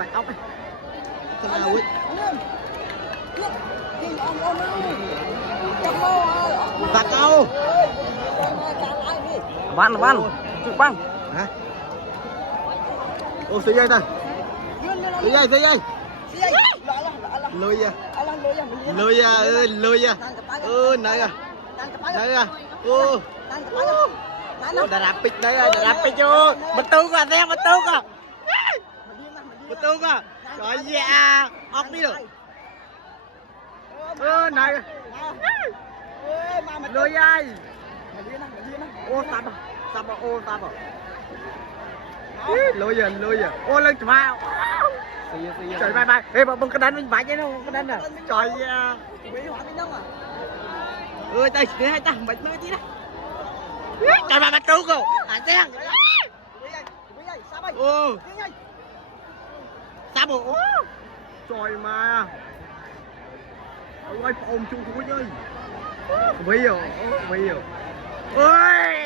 mày ốc ấy. Sao nào ấy? Tạc câu. Văn. Chụp băng. Hả? Ô xí dây ta. Xí dây. Lôi à. Lôi à. Này à. Ô. Đã rapid đấy rồi, đã rapid vô. Betul kah? Trời dạ. Ốc đi được. Này. Lôi ai. Ô sắp à. Lôi à. Ô lên vào. Trời bye. Ê bưng cái đánh mình bãi chứ đâu, cái đánh à. Trời dạ. Tay để hai ta mệt mới tí đó. Trời bà tu cô. À xem. Ô. Sao bộ. Trời mà. Ôi ôm chung thú chơi. Bây giờ. Ôi.